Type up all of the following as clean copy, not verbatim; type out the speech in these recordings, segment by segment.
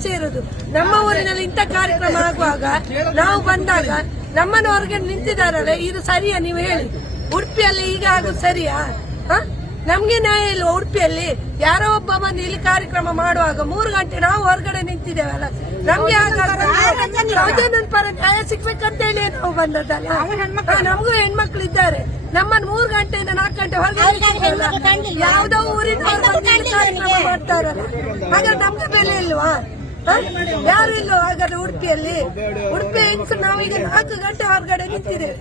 ಆಸೆ ಇರೋದು. ನಮ್ಮ ಊರಿನಲ್ಲಿ ಇಂಥ ಕಾರ್ಯಕ್ರಮ ಆಗುವಾಗ ನಾವು ಬಂದಾಗ ನಮ್ಮನ್ನು ಹೊರಗೆ ನಿಂತಿದ್ದಾರಲ್ಲ, ಇದು ಸರಿಯಾ? ನೀವು ಹೇಳಿ. ಉಡುಪಿಯಲ್ಲಿ ಈಗ ಆಗೋದು ಸರಿಯಾ? ನಮ್ಗೆ ನ್ಯಾಯ ಇಲ್ವಾ? ಉಡುಪಿಯಲ್ಲಿ ಯಾರೋ ಒಬ್ಬ ಬಂದು ಇಲ್ಲಿ ಕಾರ್ಯಕ್ರಮ ಮಾಡುವಾಗ 3 ಗಂಟೆ ನಾವು ಹೊರಗಡೆ ನಿಂತಿದ್ದೇವಲ್ಲ, ನಮ್ಗೆ ಸೌಜನ್ಯನ ಪರ ನ್ಯಾಯ ಸಿಗ್ಬೇಕಂತ ಹೇಳಿ ನಾವು ಬಂದದ್ದಲ್ಲ. ನಮಗೂ ಹೆಣ್ಮಕ್ಳು ಇದ್ದಾರೆ. ನಮ್ಮನ್ನು 3 ಗಂಟೆಯಿಂದ 4 ಗಂಟೆ ಹೊರಗಡೆ ಯಾವ್ದೋ ಊರಿನ ಕಾರ್ಯಕ್ರಮ ಮಾಡ್ತಾರಲ್ಲ, ಹಾಗಾದ್ರೆ ನಮ್ಗೆ ಬೆಲೆ ಇಲ್ವಾ? ಯಾರು ಇಲ್ವೋ ಹಾಗಾದ್ರೆ ಉಡುಪಿಯಲ್ಲಿ? ಉಡುಪಿ ಹೆಂಗ್ಸು ನಾವೀಗ 4 ಗಂಟೆ ಹೊರಗಡೆ ನಿಂತಿದ್ದೇವೆ.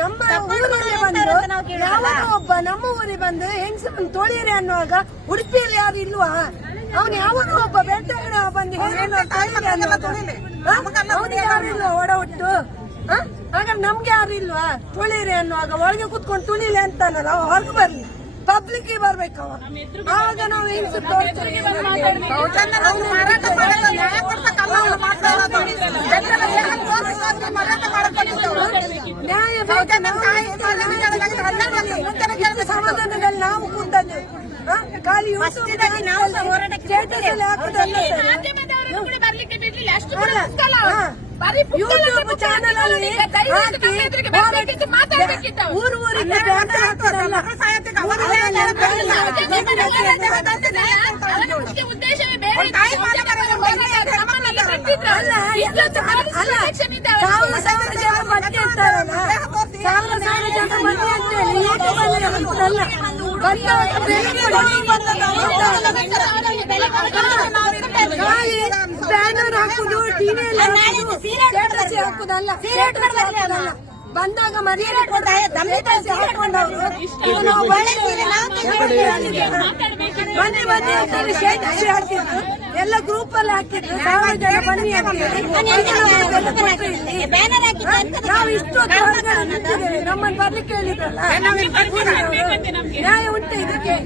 ನಮ್ಮ ಊರಲ್ಲಿ ಬಂದು ಯಾವನೋ ಒಬ್ಬ ನಮ್ಮ ಊರಿಗೆ ಬಂದು ಹೆಂಗಸನ್ನು ತೊಳಿಯರಿ ಅನ್ನುವಾಗ ಉಡುಪಿಯಲ್ಲಿ ಯಾರು ಇಲ್ವಾ? ಅವನು ಯಾವನೋ ಒಬ್ಬ ಬೆಳ್ತಂಗಡಿ ಬಂದು ಅವನಿಗೆ ಯಾರಿಲ್ವಾ ಒಡ ಒಟ್ಟು? ಹಾಗಾದ್ರೆ ನಮ್ಗೆ ಯಾರು ಇಲ್ವಾ ತೊಳಿಯರಿ ಅನ್ನುವಾಗ? ಒಳಗೆ ಕುತ್ಕೊಂಡು ತುಳಿಲಿ ಅಂತಾನಲ್ಲ, ಹೊರಗೆ ಬರ್ಲಿ, ಪಬ್ಲಿಕ್ ಬರ್ಬೇಕವ. ಆವಾಗ ನಾವು ಹೆಂಗಸು ಸಮಾಧಾನದಲ್ಲಿ ನಾವು ಕೂತದ್ದು ಖಾಲಿ ಯೂಟ್ಯೂಬ್ ಚಾನಲ್ ಅಲ್ಲಿ ಊರು ಊರಿಗೆ ಸಾವಿರ ಜನ ಬಟ್ಟೆ ಇರ್ತಾರಲ್ಲ, 1000 ಜನ ಬಟ್ಟೆ ಅಂತೇಳಿ ಯೂಟ್ಯೂಬ್ ಅಲ್ಲಿ ಹಾಕುದಲ್ಲ. ಬ್ಯಾನರ್ ಹಾಕುದು, ಟಿವಿಯಲ್ಲಿ ಹಾಕುದಲ್ಲ, ಬಂದಾಗ ಮರ್ಯಾದೆ ಬನ್ನಿ ಬನ್ನಿ ಅಂತೇಳಿ ಸ್ಟೇಟಸ್ ಹಾಕಿದ್ರು, ಎಲ್ಲ ಗ್ರೂಪ್ ಅಲ್ಲಿ ಹಾಕಿದ್ರು. 1000 ಜನ ಬನ್ನಿ ನಾವು ಇಷ್ಟು ನಿಂತಿದ್ದೇವೆ. ನಮ್ಮನ್ನು ಬರ್ಲಿಕ್ಕೆ ಹೇಳಿದ್ರಲ್ಲ, ನ್ಯಾಯ ಉಂಟು ಇದಕ್ಕೆ?